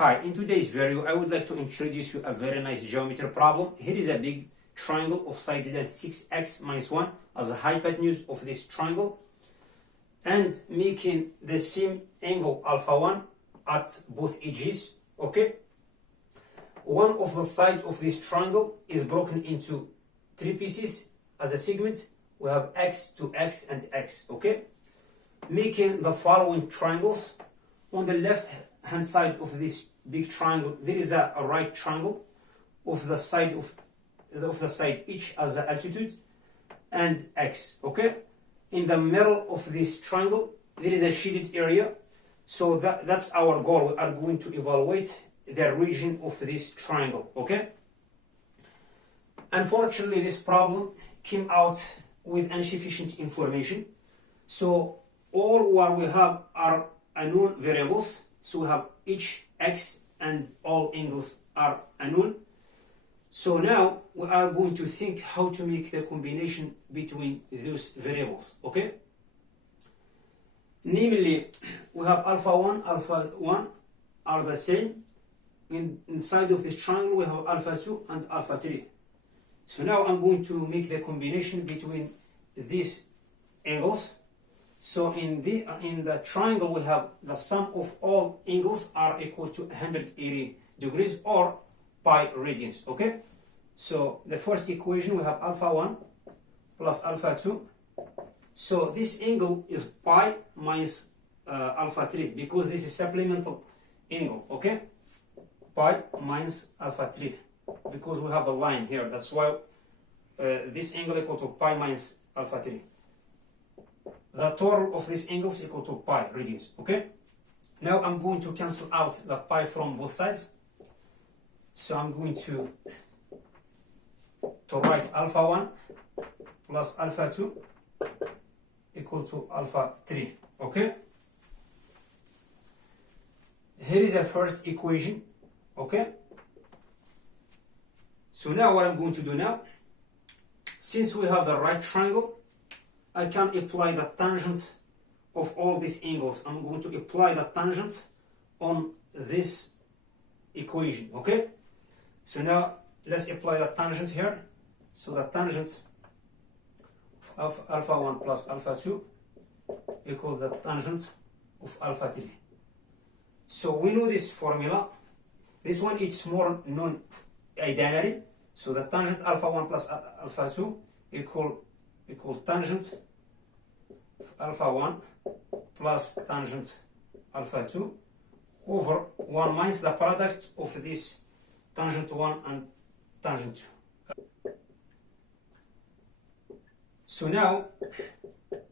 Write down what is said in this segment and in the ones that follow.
Hi, in today's video, I would like to introduce you a very nice geometry problem. Here is a big triangle of side length 6x minus 1 as a hypotenuse of this triangle and making the same angle alpha 1 at both edges, okay? One of the sides of this triangle is broken into three pieces as a segment. We have x to x and x, okay? Making the following triangles. On the left hand side of this big triangle, there is a right triangle of the side each as the altitude and x, okay? In the middle of this triangle, there is a shaded area. So that's our goal. We are going to evaluate the region of this triangle, okay? Unfortunately, this problem came out with insufficient information. So all what we have are unknown variables. So we have each x and all angles are unknown. So now we are going to think how to make the combination between those variables, okay? Namely, we have alpha 1 are the same. Inside of this triangle we have alpha 2 and alpha 3. So now I'm going to make the combination between these angles. So in the triangle we have the sum of all angles are equal to 180 degrees or pi radians, okay? So the first equation we have alpha 1 plus alpha 2. So this angle is pi minus alpha 3 because this is supplemental angle, okay? Pi minus alpha 3 because we have a line here. That's why this angle equal to pi minus alpha 3. The total of these angles equal to pi radians, okay? Now I'm going to cancel out the pi from both sides. So I'm going to write alpha 1 plus alpha 2 equal to alpha 3, okay? Here is the first equation, okay? So now what I'm going to do now, since we have the right triangle, I can apply the tangents of all these angles. I'm going to apply the tangents on this equation, okay? So now let's apply the tangent here. So the tangent of alpha 1 plus alpha 2 equal the tangent of alpha 3. So we know this formula. This one is more non-identity. So the tangent alpha 1 plus alpha 2 equal tangent of alpha 1 plus tangent alpha 2 over 1 minus the product of this tangent 1 and tangent 2. So now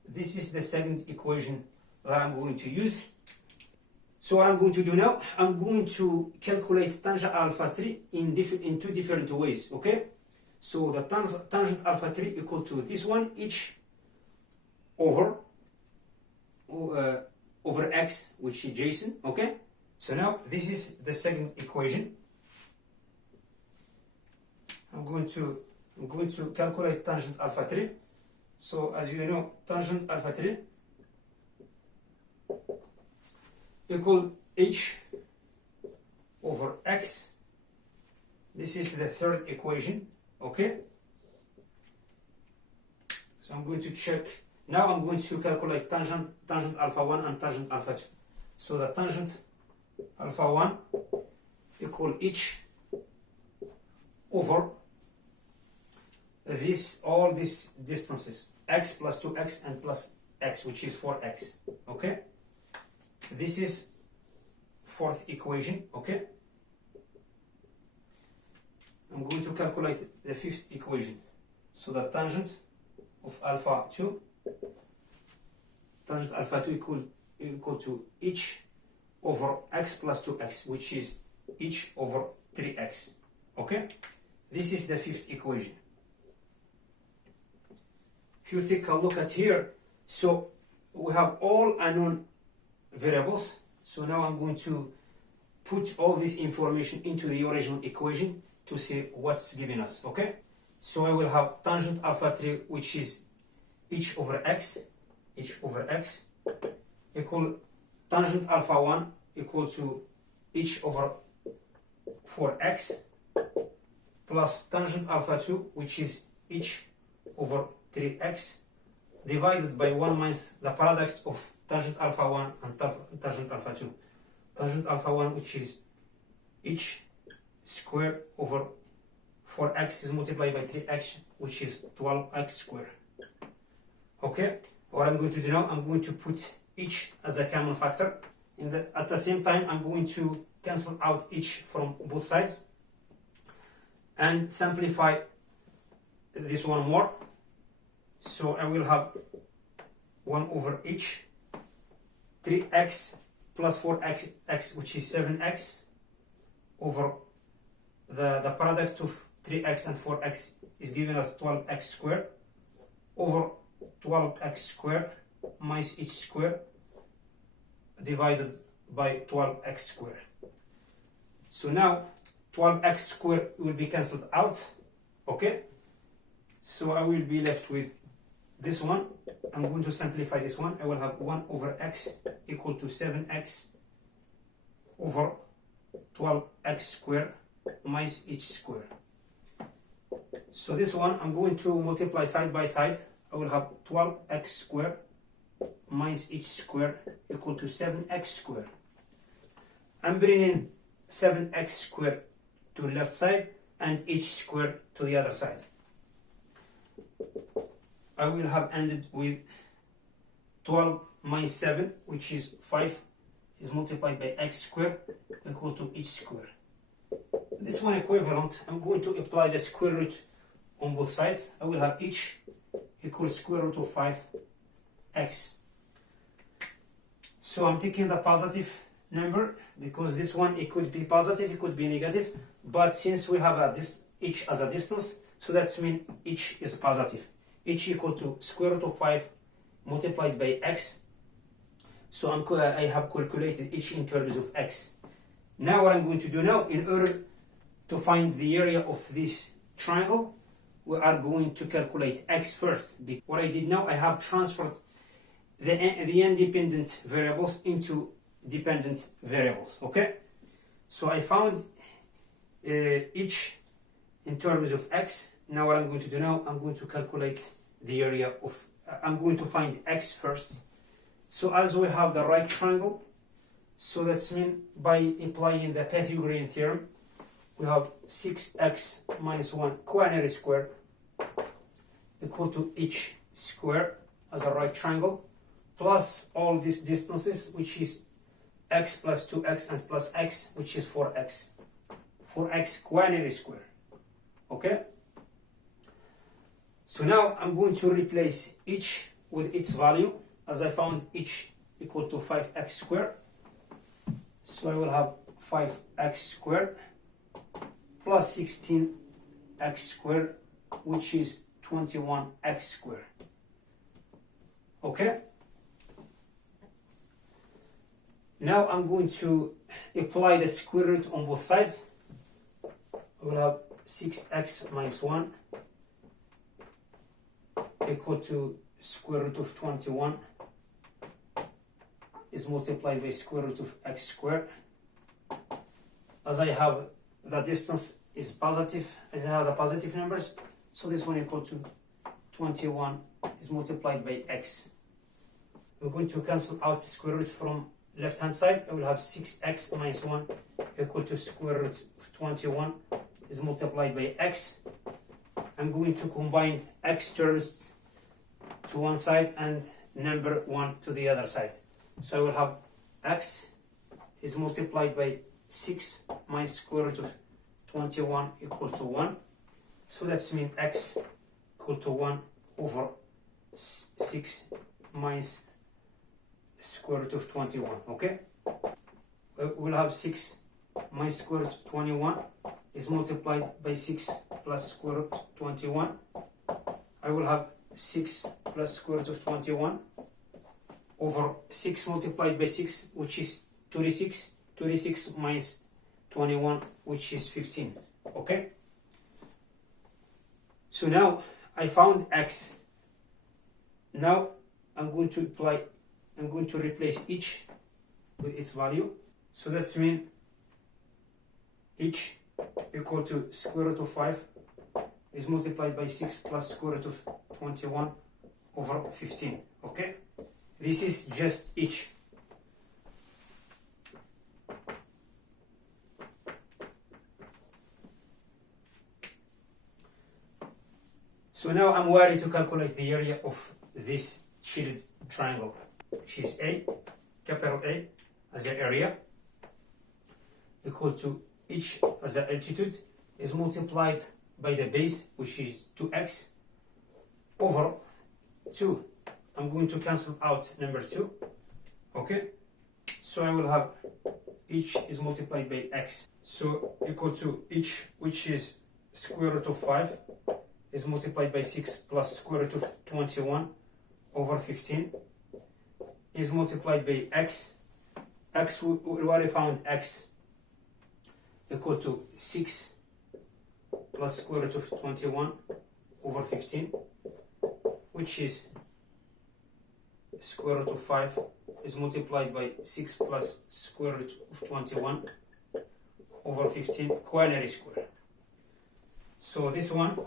this is the second equation that I'm going to use. So what I'm going to do now, I'm going to calculate tangent alpha 3 in two different ways, okay? So the tangent alpha 3 equal to this one each over x, which is Jason, okay? So now this is the second equation. I'm going to calculate tangent alpha 3. So as you know, tangent alpha 3 equal h over x. This is the third equation, okay? So I'm going to check. Now I'm going to calculate tangent alpha 1 and tangent alpha 2. So the tangent alpha 1 equal h over all these distances, x plus 2x and plus x, which is 4x, okay? This is fourth equation, okay? I'm going to calculate the fifth equation. So the tangent of alpha 2, tangent alpha 2 equal to h over x plus 2x, which is h over 3x, okay? This is the fifth equation. If you take a look at here, so we have all unknown variables. So now I'm going to put all this information into the original equation to see what's given us, okay? So I will have tangent alpha 3, which is h over x equal tangent alpha 1 equal to each over 4x plus tangent alpha 2, which is each over 3x, divided by 1 minus the product of tangent alpha 1 and tangent alpha 2. Tangent alpha 1, which is each square over 4x is multiplied by 3x, which is 12x square. Okay, what I'm going to do now, I'm going to put each as a common factor. At the same time, I'm going to cancel out each from both sides and simplify this one more. So I will have 1 over each 3x plus 4x, which is 7x, over the product of 3x and 4x is giving us 12x square, over 12x square minus each square divided by 12x square. So now 12x square will be cancelled out. Okay, so I will be left with this one. I'm going to simplify this one. I will have 1 over x equal to 7x over 12x square minus each square. So this one I'm going to multiply side by side. I will have 12x square minus each square equal to 7x square. I'm bringing 7x square to the left side and each square to the other side. I will have ended with 12 minus 7, which is 5, is multiplied by x square equal to each square. This one equivalent, I'm going to apply the square root on both sides. I will have each equal square root of 5x. So I'm taking the positive number because this one, it could be positive, it could be negative, but since we have each as a distance, so that means each is positive. Each equal to square root of 5 multiplied by x. So I have calculated each in terms of x. Now what I'm going to do now, in order to find the area of this triangle, we are going to calculate x first. What I did now, I have transferred the independent variables into dependent variables. Okay, so I found each in terms of x. Now what I'm going to do now, I'm going to calculate the area of, I'm going to find x first. So as we have the right triangle, so that's mean by applying the Pythagorean theorem, we have 6x minus 1 quaternary square equal to each square as a right triangle, plus all these distances, which is x plus 2x and plus x, which is 4x. 4x quaternary square. Okay? So now I'm going to replace each with its value, as I found each equal to 5x squared. So I will have 5x squared plus 16x squared, which is 21x squared. Okay? Now I'm going to apply the square root on both sides. I will have 6x minus 1 equal to square root of 21 is multiplied by square root of x squared. As I have the distance is positive, as I have the positive numbers, so this one equal to 21 is multiplied by x. We're going to cancel out square root from left hand side. I will have 6x minus 1 equal to square root of 21 is multiplied by x. I'm going to combine x terms to one side and number 1 to the other side. So I will have x is multiplied by 6 minus square root of 21 equal to 1. So that's mean x equal to 1 over 6 minus square root of 21. Okay? We'll have 6 minus square root of 21 is multiplied by 6 plus square root of 21. I will have 6 plus square root of 21 over 6 multiplied by 6, which is 26. 26 minus 21, which is 15. Okay? So now I found x. Now I'm going to replace each with its value. So that's mean each equal to square root of 5 is multiplied by 6 plus square root of 21 over 15. Okay, this is just each. So now I'm ready to calculate the area of this shaded triangle, which is A, capital A, as the area, equal to each as the altitude, is multiplied by the base, which is 2x, over 2. I'm going to cancel out number 2. Okay, so I will have each is multiplied by x. So equal to each, which is square root of 5, is multiplied by 6 plus square root of 21 over 15, is multiplied by x. X, we already found x equal to 6 plus square root of 21 over 15, which is square root of 5 is multiplied by 6 plus square root of 21 over 15, quinary square. So this one,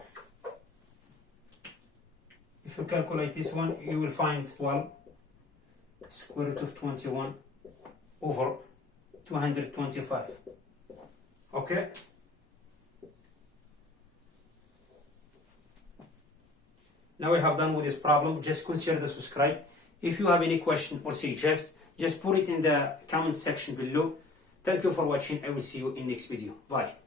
if you calculate this one, you will find 12 square root of 21 over 225. Okay? Now we have done with this problem. Just consider the subscribe. If you have any question or suggest, just put it in the comment section below. Thank you for watching. I will see you in next video. Bye.